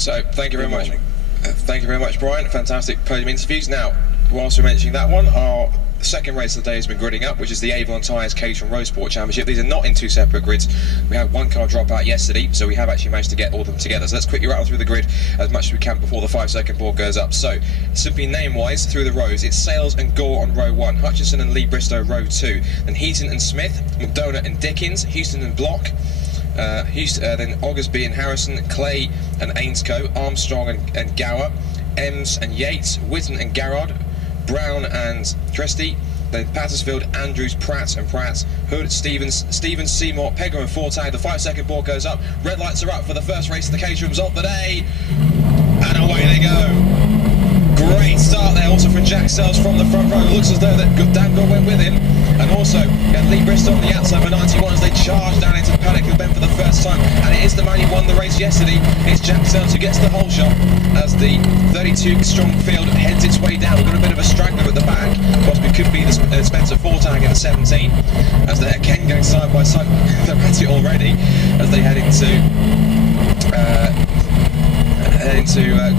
So, thank you very much. Thank you very much, Brian. Fantastic podium interviews. Now, whilst we're mentioning that one, our second race of the day has been gridding up, which is the Avon Tyres Caterham Roadsport Championship. These are not in two separate grids. We had one car drop out yesterday, so we have actually managed to get all of them together. So let's quickly rattle through the grid as much as we can before the 5-second board goes up. So, simply name-wise, through the rows, it's Sales and Gore on row 1, Hutchinson and Lee Bristow row 2, then Heaton and Smith, McDonough and Dickens, Houston and Block, then Oggersby and Harrison, Clay and Ainscoe, Armstrong and Gower, Ems and Yates, Whitten and Garrard, Brown and Tresty, then Pattersfield, Andrews, Pratt and Pratt, Hood, Stevens, Seymour, Pegram and Fortag. The 5-second board goes up. Red lights are up for the first race of the Caterhams of the day, and away they go. Great start there also from Jack Sells from the front row. It looks as though that Dangle went with him. And also Lee Bristow on the outside for 91 as they charge down into the Paddock Hill Bend for the first time. And it is the man who won the race yesterday. It's Jack Sells who gets the whole shot as the 32 strong field heads its way down. We've got a bit of a straggler at the back. Possibly could be the Spencer Fortag in the 17 as they're again going side by side. They're at it already as they head into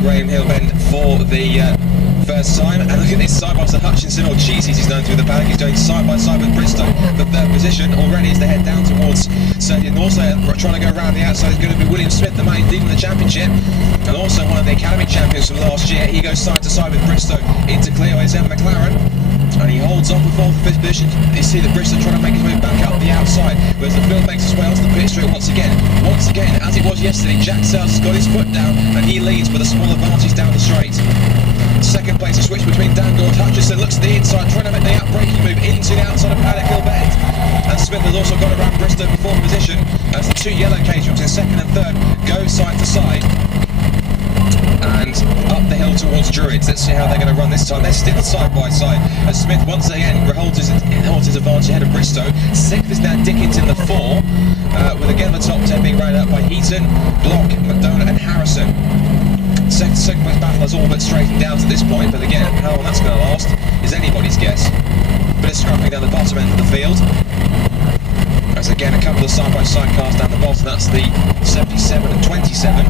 Graham Hill Bend for the first time. And look at this side by side Hutchinson, or Cheesy as he's known through the paddock. He's going side by side with Bristow. The third position already as they head down towards Surrey. And also trying to go around the outside is going to be William Smith, the man leading the championship, and also one of the Academy champions from last year. He goes side to side with Bristow into Cleo M. McLaren. And he holds on for 4th and 5th position. You see that Bristow trying to make his way back up the outside, whereas the field makes his way onto the pit straight once again. Once again, as it was yesterday, Jack Sells has got his foot down and he leads with a small advantage down the straight. Second place, a switch between Dangle and Hutchinson. Looks to the inside, trying to make the outbreaking move into the outside of Paddock Hill Bend. And Smith has also got around Bristow for 4th position as the two yellow Caterhams in 2nd and 3rd go side to side. And up the hill towards Druids. Let's see how they're going to run this time. They're still side by side as Smith once again holds his advantage ahead of Bristow. 6th is now Dickens in the 4, with again the top 10 being rounded up by Heaton, Block, McDonough and Harrison. Second place battle has all but straightened down to this point, but again, how long that's going to last is anybody's guess. Bit of scrapping down the bottom end of the field. As again, a couple of side-by-side cars down the bottom. That's the 77 and 27.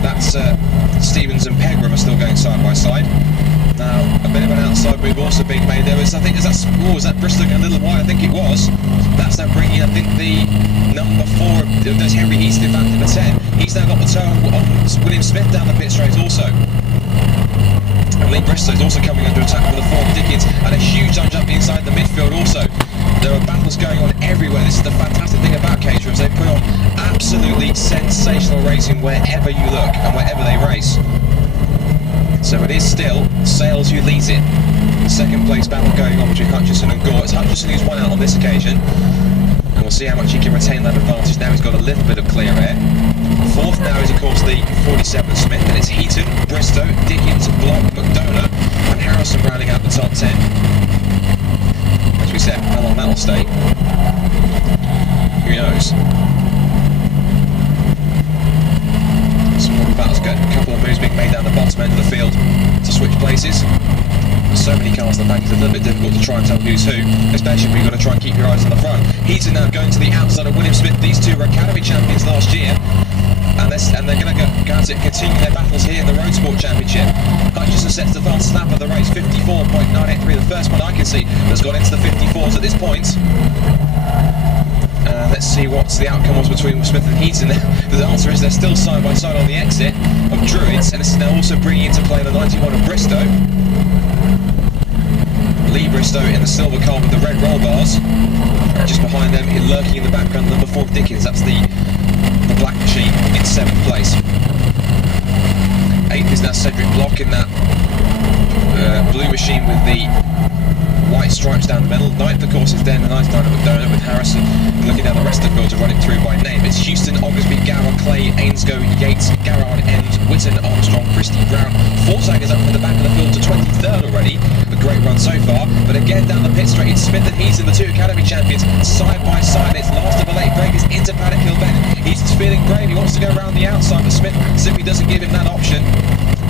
That's Stevens and Pegram are still going side-by-side. Now, a bit of an outside move also being made there. Was that Bristow going a little wide? I think it was. That's now bringing, I think, the number 4, there's Henry Heaton in fact, number 10. He's now got the toe on William Smith down the pit straight also. And Lee Bristow is also coming under attack with the 4 Dickens, and a huge lunge up inside the midfield also. There are battles going on everywhere. This is the fantastic thing about Caterhams. They put on absolutely sensational racing wherever you look and wherever they race. So it is still Sales who leads it. Second place battle going on between Hutchinson and Gore. It's Hutchinson who's won out on this occasion. And we'll see how much he can retain that advantage. Now he's got a little bit of clear air. 4th now is of course the 47 Smith, and it's Heaton, Bristow, Dickens, Block, McDonough and Harrison rounding out the top 10. As we said, how long that'll stay, who knows. Some more battles going, a couple of moves being made down the bottom end of the field to switch places. There's so many cars in the back, it's a little bit difficult to try and tell who's who, especially when you've got to try and keep your eyes on the front. Heaton now going to the outside of William Smith. These two were Academy champions last year, and they're going to go to continue their battles here in the Roadsport Championship. Hutchinson sets the fastest lap of the race, 54.983, the first one I can see that's got into the 54s at this point. Let's see what the outcome was between Smith and Heaton. The answer is they're still side by side on the exit of Druids, and this is now also bringing into play the 91 of Bristow. Lee Bristow in the silver car with the red roll bars. Just behind them, lurking in the background, number 4 Dickens. That's the black machine in 7th place. 8th is now Cedric Block in that blue machine with the white stripes down the middle. 9th, of course, is then the 99 of McDonough with Harrison. And looking down the rest of the field to run it through by name. It's Houston, Oggersby, Gower, Clay, Ainscoe, Yates, Garrard, Ems, Whitten, Armstrong, Christie, Brown. Fortag is up in the back of the field to 23rd already. A great run so far. But again, down the pit straight, it's Smith and Heaton, the 2 Academy champions, side by side. It's last of the late breakers into Paddock Hill Bend. Heaton's feeling brave. He wants to go around the outside, but Smith simply doesn't give him that option.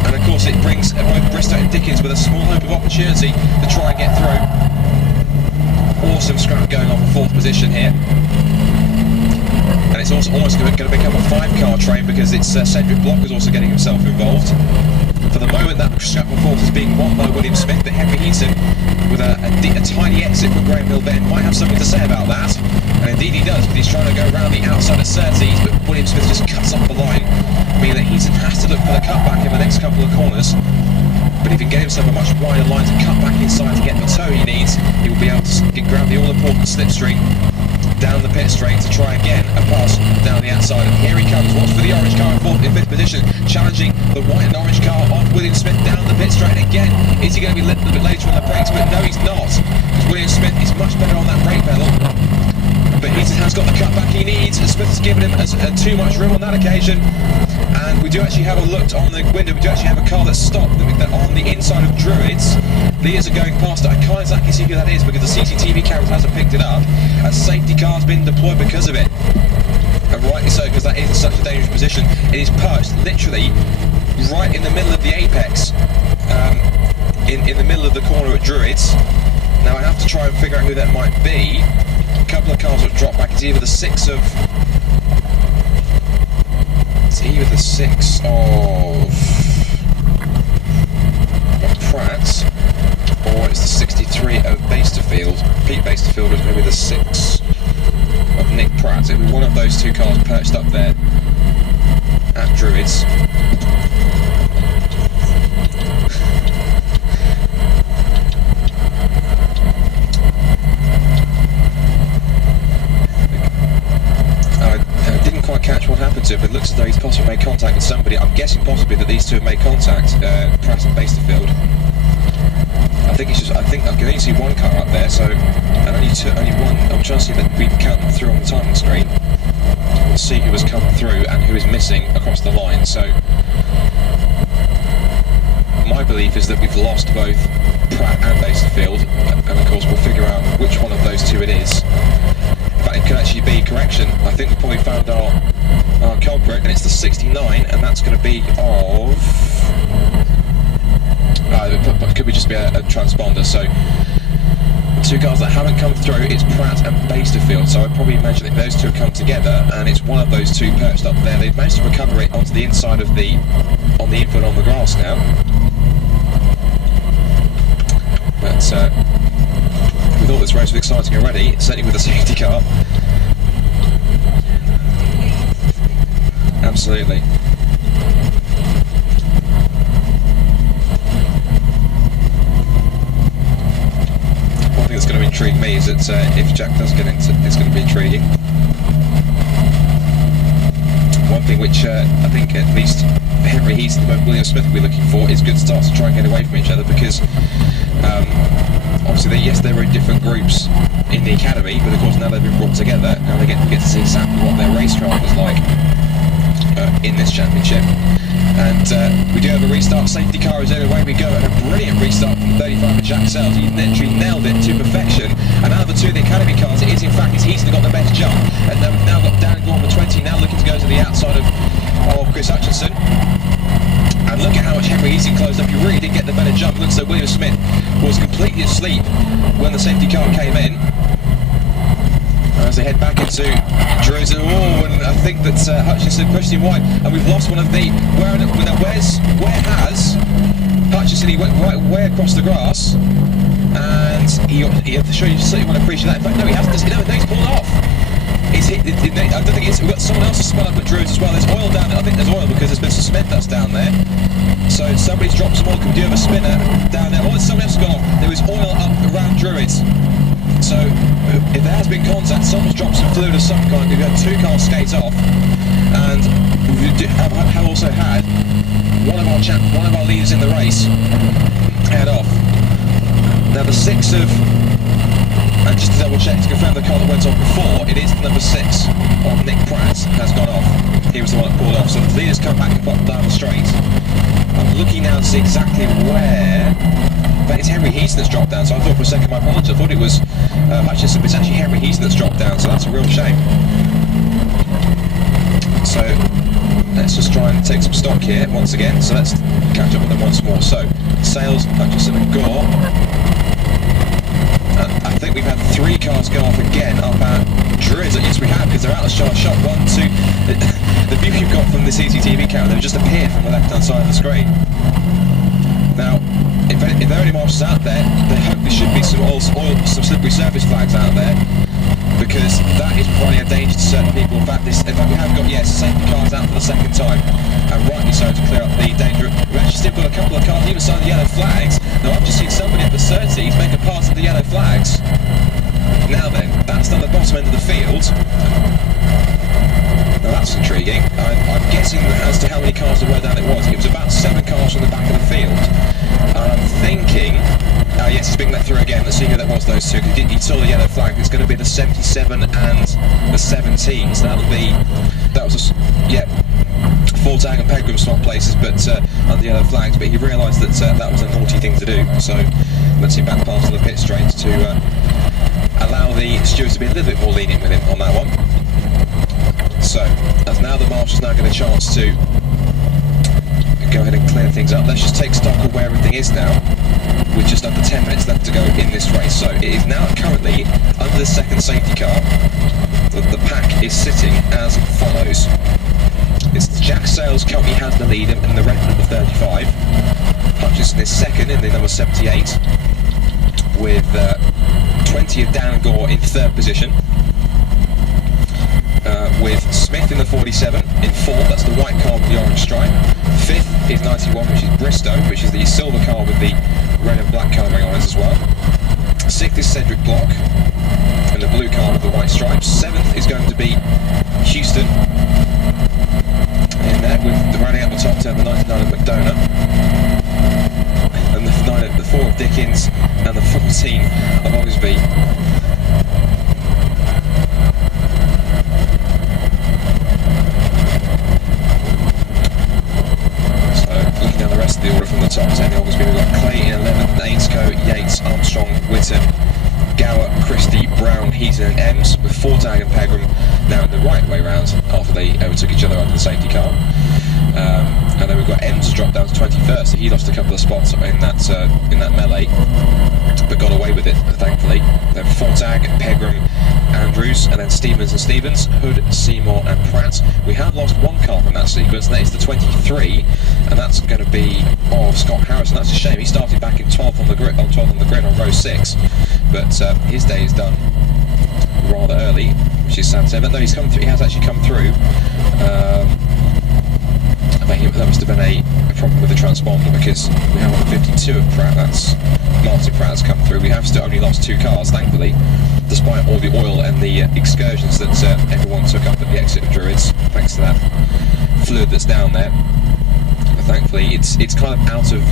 And of course, it brings both Bristow and Dickens with a small hope of opportunity to try and get through. Awesome scrap going on for 4th position here. And it's also almost going to become a 5-car train because it's Cedric Block is also getting himself involved. For the moment, that scrap and force is being won by William Smith, but Henry Heaton, with a tiny exit from Graham Hill Bend, might have something to say about that. And indeed he does, but he's trying to go around the outside at Surtees, but William Smith just cuts off the line, meaning that Heaton has to look for the cutback in the next couple of corners. But if he can get himself a much wider line to cut back inside to get the toe he needs, he will be able to grab the all-important slipstream down the pit straight to try again a pass down the outside. And here he comes. Watch for the orange car in 5th position, challenging the white and orange car of William Smith down the pit straight. And again, is he going to be a little bit later on the brakes? But no, he's not, because William Smith is much better on that brake pedal. But Heaton has got the cutback he needs, and Smith has given him too much room on that occasion. And we do actually have a look on the window. We do actually have a car that's stopped on the inside of Druids. Leaders are going past it. I can't exactly see who that is because the CCTV cameras hasn't picked it up. A safety car's been deployed because of it. And rightly so, because that is in such a dangerous position. It is perched literally right in the middle of the apex, in the middle of the corner at Druids. Now I have to try and figure out who that might be. A couple of cars have dropped back. It's either the 6 of Pratt, or it's the 63 of Basterfield. Pete Basterfield is going to be the 6 of Nick Pratt. It'll be one of those two cars perched up there at Druids. Catch what happened to it, but it looks as though he's possibly made contact with somebody. I'm guessing possibly that these two have made contact, Pratt and Basterfield. I think I can only see one car up there, so, and only one. I'm trying to see that we can count them through on the timing screen. We'll see who has come through and who is missing across the line. So my belief is that we've lost both Pratt and Basterfield, and of course we'll figure out which one of those two it is. But it could actually be correction. I think we've probably found our culprit, and it's the 69, and that's going to be of. It could be just be a transponder. So the two cars that haven't come through, it's Pratt and Basterfield. So I'd probably imagine that those two have come together, and it's one of those two perched up there. They've managed to recover it onto the inside of the infield on the grass now. But we thought this race was exciting already, certainly with the safety car. Absolutely. One thing that's going to intrigue me is that if Jack does get into it, it's going to be intriguing. One thing which I think at least Henry Heaton and William Smith will be looking for is good starts to try and get away from each other, because obviously, yes, they were in different groups in the academy, but of course now they've been brought together. Now they get to see exactly what their race trial was like in this championship. And we do have a restart. Safety car is in, away we go, and a brilliant restart from 35 for Jack Sells. He literally nailed it to perfection. And out of the two of the academy cars, it is in fact Heaton that got the best jump. And they've now got Dan Gorman 20, now looking to go to the outside of Chris Hutchinson. And look at how much Henry Heaton closed up. He really did get the better jump. Looks like William Smith was completely asleep when the safety car came in. As they head back into Druids, and I think that Hutchinson pushed him wide, and we've lost one of the. Where has Hutchinson? He went right way across the grass, and he I'm sure you certainly want to appreciate that. In fact, no, he hasn't. No, he's pulled off. He's hit. I don't think we've got someone else to spun up at Druids as well. There's oil down there. I think there's oil because there's been some cement dust down there. So somebody's dropped some oil. Can we do have a spinner down there? Oh, someone else has gone off. There was oil up around Druids. So if there has been contact, someone's dropped some fluid of some kind. We've had two cars skate off, and we have also had one of our leaders in the race head off. Now the 6 of, and just to double check to confirm the car that went off before, it is the number 6 of Nick Pratt has gone off. He was the one that pulled off. So the leaders come back and pop down the straight. I'm looking now to see exactly where. But it's Henry Heaton that's dropped down, so I thought for a second, my apologies, I thought it was Hutchinson, but it's actually Henry Heaton that's dropped down, so that's a real shame. So let's just try and take some stock here once again, so let's catch up with them once more. So Sales, Hutchinson and Gore. I think we've had 3 cars go off again up at Druids? Yes, we have, because they're out of shot. 1, 2. The view you've got from the CCTV camera, they've just appeared from the left-hand side of the screen. Now, if there are any marshals out there should be some slippery surface flags out there, because that is providing a danger to certain people. In fact, we have got, yes, safety cars out for the second time, and rightly so, to clear up the danger. We've actually still got a couple of cars either side of the yellow flags. Now, I've just seen somebody at the Surtees make a pass of the yellow flags. Now then, that's down the bottom end of the field. Now that's intriguing. I'm guessing as to how many cars there were down it was. It was about 7 cars from the back of the field. And I'm thinking, yes, it's being let through again. Let's see who that was, those two. He saw the yellow flag. It's going to be the 77 and the 17. So that was Fortag and Pegram swap places, but under yellow flags. But he realised that that was a naughty thing to do. So let's see back past the pit straight to allow the stewards to be a little bit more lenient with him on that one. So, as now the marshal's now get a chance to go ahead and clear things up. Let's just take stock of where everything is now, with just under 10 minutes left to go in this race. So it is now currently under the second safety car. The pack is sitting as follows. It's Jack Sales currently has the lead in the red number 35. Hutchinson is second in the number 78, with 20 of Dan Gore in third position. With Smith in the 47 in fourth, that's the white car with the orange stripe. Fifth is 91, which is Bristow, which is the silver car with the red and black colouring on it as well. Sixth is Cedric Block in the blue car with the white stripes. Seventh is going to be Houston in there, with running out the top 10, the 99 of McDonough, and the 4 of Dickens, and the 14 of Oglesby. The order from the top 10, the Oglesby, we've got Clay in 11th, Ainscoe, Yates, Armstrong, Whitton, Gower, Christie, Brown, Heaton and Ems, with Fortag and Pegram now in the right way round after they overtook each other under the safety car. And then we've got Ems dropped down to 21st, so he lost a couple of spots in that melee, but got away with it, thankfully. Then Fortag, Pegram, Andrews, and then Stevens and Stevens, Hood, Seymour and Pratt. We have lost one car from that sequence, and that is the 23, and that's going to be Scott Harrison. That's a shame. He started back in 12th on the grid on row 6, but his day is done rather early, which is sad to say. But no, he's come through. He has actually come through. I think that must have been a problem with the transponder, because we have on the 52 of Pratt. That's Martin Pratt has come through. We have still only lost 2 cars, thankfully, despite all the oil and the excursions that everyone took up at the exit of Druids, thanks to that fluid that's down there. But thankfully, it's kind of out of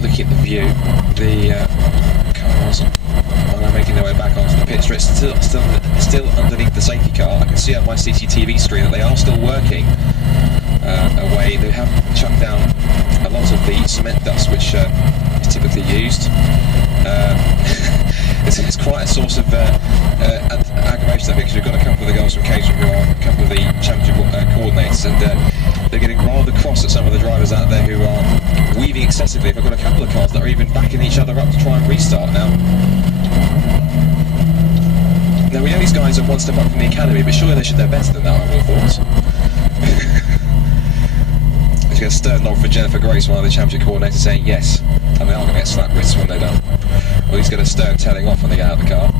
looking at the view. The cars are now making their way back onto the pit straight. Still underneath the safety car. I can see on my CCTV screen that they are still working away. They have chucked down a lot of the cement dust, which is typically used. It's quite a source of aggravation, because we've got a couple of the girls from Caterham who are a couple of the championship coordinators, and they're getting rather cross at some of the drivers out there who are weaving excessively. I've got a couple of cars that are even backing each other up to try and restart now. Now, we know these guys are one step up from the academy, but surely they should know better than that, I would have thought. Let's get a stern nod for Jennifer Grace, one of the championship coordinators, saying yes, and they are going to get slapped wrists when they're done. Or he's got a stern telling off when they get out of the car.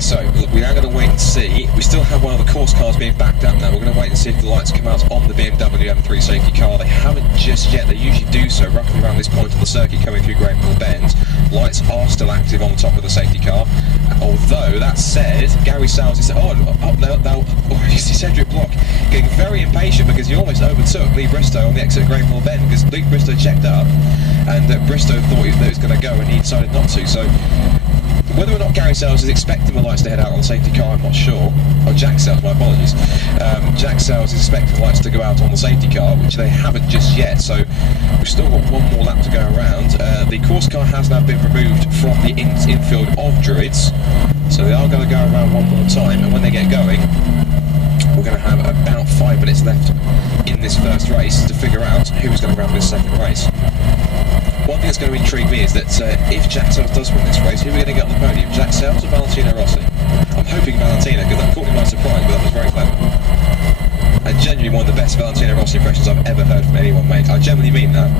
So, we're now going to wait and see. We still have one of the course cars being backed up now. We're going to wait and see if the lights come out on the BMW M3 safety car. They haven't just yet. They usually do so roughly around this point on the circuit coming through Graham Hill Bend. Lights are still active on the top of the safety car. Although, that said, Gary Sales is... you see Cedric Block getting very impatient, because he almost overtook Lee Bristow on the exit of Graham Hill Bend, because Lee Bristow checked up, and Bristow thought he was going to go, and he decided not to. So, whether or not Gary Sales is expecting the lights to head out on the safety car, I'm not sure. Oh, Jack Sales, my apologies. Jack Sales is expecting the lights to go out on the safety car, which they haven't just yet, so we've still got one more lap to go around. The course car has now been removed from the infield of Druids, so they are going to go around one more time, and when they get going, we're going to have about 5 minutes minutes left in this first race to figure out who's going to grab this second race. One thing that's going to intrigue me is that if Jack Sayles does win this race, who are we going to get on the podium? Jack Sayles or Valentino Rossi? I'm hoping Valentino, because that caught me by surprise, but that was very clever. And genuinely one of the best Valentino Rossi impressions I've ever heard from anyone make. I genuinely mean that.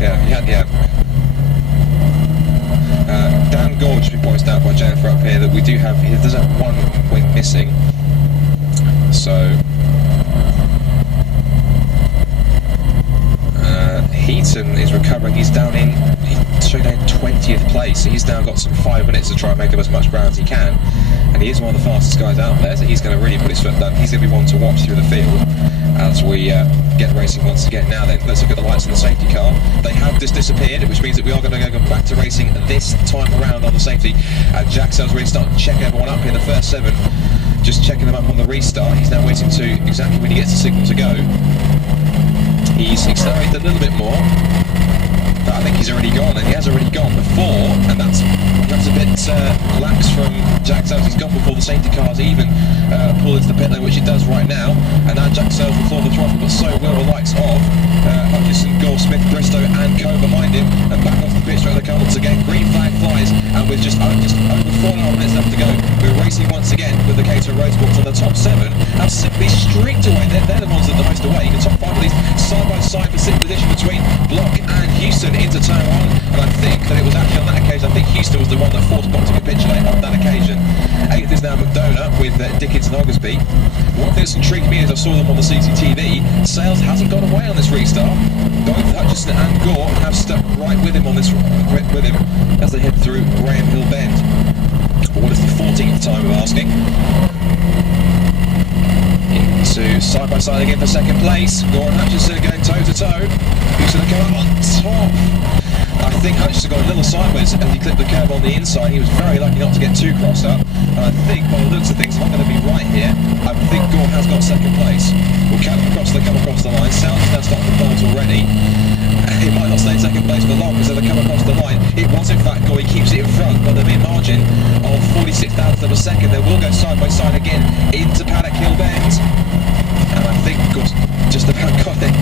Yeah. Dan Gorge has been pointed out by Jennifer up here that he does have one wing missing. So Heaton is recovering. He's showing down 20th place, so he's now got some 5 minutes to try and make up as much ground as he can. And he is one of the fastest guys out there, so he's going to really put his foot down. He's going to be one to watch through the field as we get racing once again. Now then, let's look at the lights on the safety car. They have just disappeared, which means that we are going to go back to racing this time around on the safety. Jack Sayles really starting to check everyone up here, the first 7. Just checking them up on the restart. He's now waiting to exactly when he gets the signal to go. He's accelerated a little bit more, but I think he's already gone, and he has already gone before, and that's a bit lax from Jack Sayles. He's gone before the safety cars even pull into the pit lane, which it does right now, and now Jack Sayles will floor the throttle, but so will the likes of Hutchinson, Gore, Smith, Bristow and Co behind him, and back off the pit straight they come once again. Green flag flies, and with just over 4.5 minutes left to go, we're racing once again with the Caterham Roadsport. So the top 7 have simply streaked away. They're the ones that are the most away. The top 5 of these side by side for 6th position between Block and Houston into turn 1, and I think that it was actually on that occasion, I think Houston was the one that forced Block to capitulate on that occasion. 8th is now McDonough with Dickens and Oglesby. One thing that's intrigued me is I saw them on the CCTV. Sayles hasn't got away on this restart. Both Hutchinson and Gore have stuck right with him on this as they head through Graham Hill Bend. What is the 14th time of asking? Into side by side again for second place. Gore and Hutchinson are going toe to toe. Who's going to come up on top? I think Hutchinson got a little sideways as he clipped the curb on the inside. He was very lucky not to get too crossed up. And I think, by the looks of things, if I'm going to be right here, I think Gore has got second place. We'll come across the line. Sayles is now starting to bolt already. He might not stay in second place for long because they come across the line. It was in fact Gore. He keeps it in front, but there'll be a margin of 46 thousandths of a second. They will go side by side again into Paddock Hill Bend. And I think Gore's just about got it.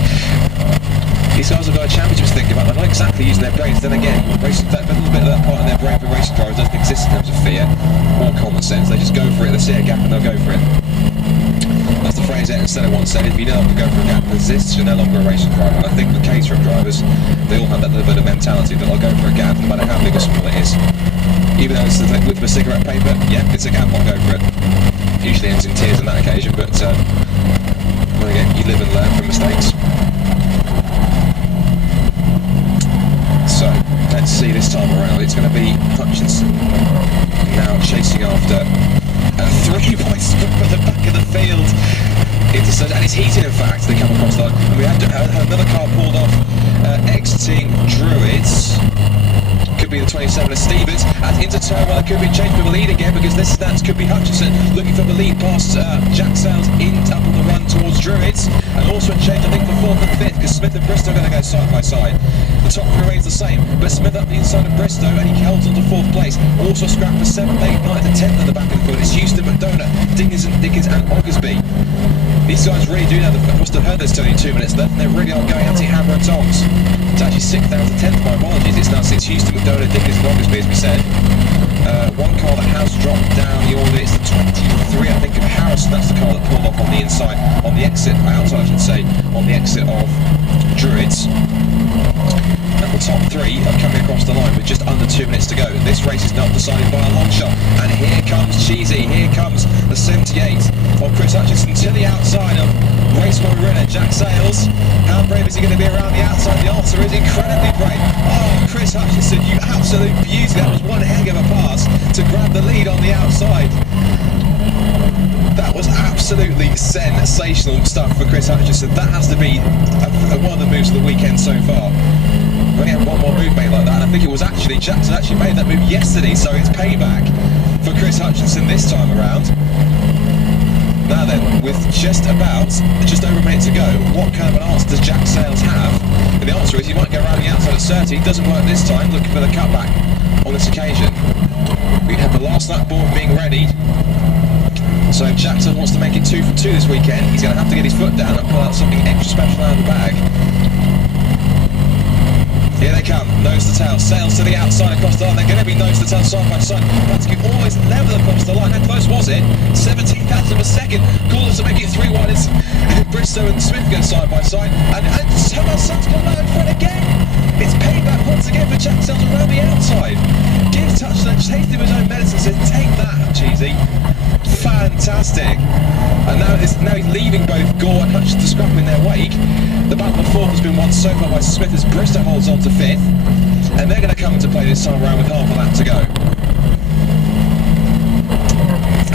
These guys have got a championship to think about. They're not exactly using their brains. Then again, a little bit of that part of their brain for racing drivers doesn't exist in terms of fear or common sense. They just go for it. They see a gap and they'll go for it. That's the phrase Ayrton Senna once said: if you no longer go for a gap that exists, you're no longer a racing driver. And I think the Caterham drivers, they all have that little bit of mentality that they'll go for a gap no matter how big or small it is. Even though it's the width of a cigarette paper, yeah, it's a gap, I'll go for it. Usually ends in tears on that occasion, but well, again, you live and learn from mistakes. So, let's see this time around. It's going to be Hutchinson now chasing after 3 points for the back of the field. And it's heated, in fact. They come across the line. And we had another car pulled off, exiting Druids. Could be the 27 of Stevens. And into turn 1, there could be a change for the lead again, because this stance could be Hutchinson looking for the lead past Jack Sayles up on the run towards Druids. And also a change, I think, for 4th and 5th, because Smith and Bristow are going to go side by side. The top 3 remains the same, but Smith up the inside of Bristow, and he holds on to 4th place. Also scrapped for 7th, 8th, 9th and 10th at the back of the field. It's Houston, McDonough, Dickens and Oglesby. These guys really do know, they must have heard there's only 2 minutes left, and they really are going out to hammer and tongs. It's actually 6th down to 10th, my apologies. It's now 6 Houston, McDonough, Dickens and Oglesby, as we said. One car that has dropped down the order, it's the 23, I think, of Harrison. That's the car that pulled off on the inside, on the exit, outside I should say, on the exit of Druids. And the top 3 are coming across the line with just under 2 minutes to go. This race is not decided by a long shot. And here comes Cheesy, here comes the 78 of Chris Hutchinson to the outside of race winner Jack Sayles. How brave is he going to be around the outside? The answer is incredibly brave. Oh, Chris Hutchinson, you absolute beauty. That was one heck of a pass to grab the lead on the outside. That was absolutely sensational stuff for Chris Hutchinson. That has to be one of the moves of the weekend so far. We only had one more move made like that, and I think it was actually Jackson actually made that move yesterday, so it's payback for Chris Hutchinson this time around. Now then, with just over a minute to go, what kind of an answer does Jack Sayles have? And the answer is he might go around the outside at 30. It doesn't work this time, looking for the cutback on this occasion. We have the last lap board being ready. So if Jackson wants to make it 2 from 2 this weekend, he's going to have to get his foot down and pull out something extra special out of the bag. Here they come, nose to tail, sails to the outside across the line. They're going to be nose to tail side by side. Practically always level across the line. How close was it? 17 thousandths of a second. Cooler to make it 3-1 as Bristow and Smith go side by side. And somehow Sun's gone out in front again. It's payback once again for Jack Sells around the outside. Gives Touchdown a taste of his own medicine, says take that, Cheesy. Fantastic. And now he's leaving both Gore and Hutchins to scrap in their wake. The battle for fourth has been won so far by Smith as Bristow holds on to fifth. And they're going to come into play this time around with half a lap to go.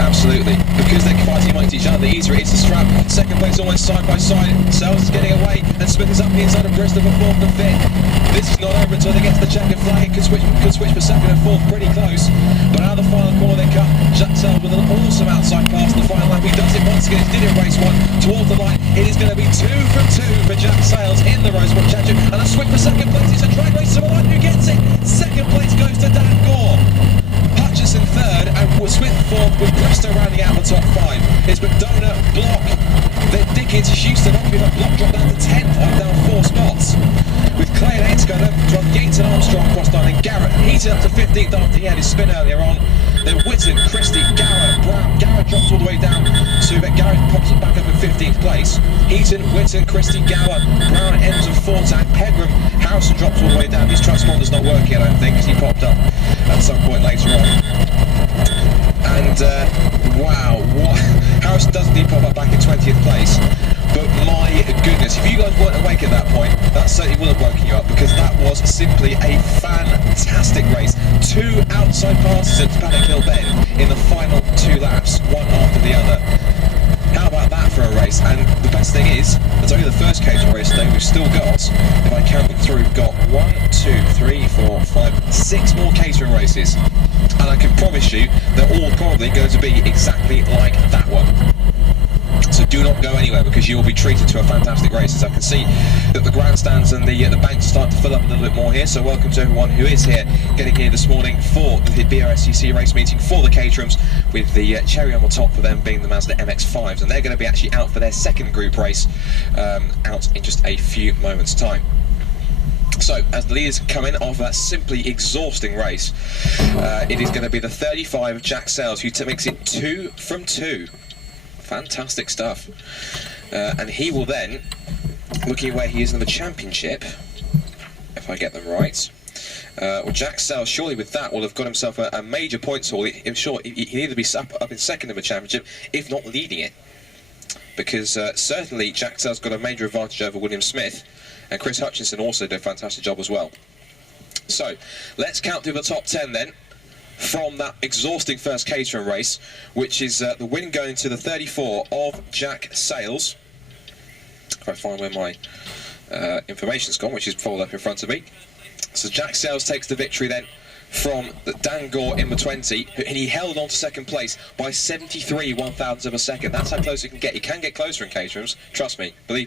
Absolutely. Because they're fighting amongst each other, the easier it is to strap. Second place almost side by side. Sells is getting away and Smith is up the inside of Bristow for fourth and fifth. This is not over until they get to the checkered flag. It could switch for second and fourth pretty close. But out of the final corner they cut. Jack Sells with an awesome outside pass in the final lap. He does it once again. He did it race one towards the line. It is going to be 2 from 2 for Jack Sells in the Roadsport Championship. And a switch for second place. It's a drag race to the line. Who gets it? Second place goes to Dan Gore. Hutchison third and Smith fourth with Bristow rounding out the top 5. It's McDonough, Block, then Dickens, Houston off with a Block drop down to 10th, down 4 spots. With Clay and Ainscough from Yates and Armstrong across line, and Garrett heated up to 15th after he had his spin earlier on. Then Whitton, Christie, Garrett, Brown. Garrett drops all the way down to Garrett pops it back up in 15th place. Heaton, Whitton, Christie, Gower, Brown ends of 4th, and Pegram. Harrison drops all the way down. His transponder's not working, I don't think, because he popped up at some point later on. And wow, what Harrison does indeed pop up back in 20th place. But my goodness, if you guys weren't awake at that point, that certainly will have woken you up, because that was simply a fantastic race. 2 outside passes at Paddock Hill Bend in the final 2 laps, one after the other. How about that for a race? And the best thing is, it's only the first Caterham race today. We've still got, if I count them through, we've got 1, 2, 3, 4, 5, 6 more Caterham races. And I can promise you, they're all probably going to be exactly like that one. So do not go anywhere, because you will be treated to a fantastic race. As I can see that the grandstands and the banks are starting to fill up a little bit more here. So welcome to everyone who is here, getting here this morning for the BRSCC race meeting for the Caterhams, with the cherry on the top for them being the Mazda MX-5s, and they're going to be actually out for their second group race out in just a few moments' time. So, as the leaders come in off that simply exhausting race, it is going to be the 35 Jack Sells who makes it 2 from 2. Fantastic stuff. And he will then, looking at where he is in the championship, if I get them right, well, Jack Sells, surely with that, will have got himself a major points haul. I'm sure he'd either be up in second in the championship, if not leading it. Because certainly Jack Sells got a major advantage over William Smith, and Chris Hutchinson also did a fantastic job as well. So, let's count through the top 10 then, from that exhausting first Caterham race, which is the win going to the 34 of Jack Sells. If I find where my information's gone, which is folded up in front of me. So Jack Sells takes the victory then from Dan Gore in the 20, and he held on to second place by 73 1,000ths of a second. That's how close it can get. He can get closer in Caterhams, trust me, believe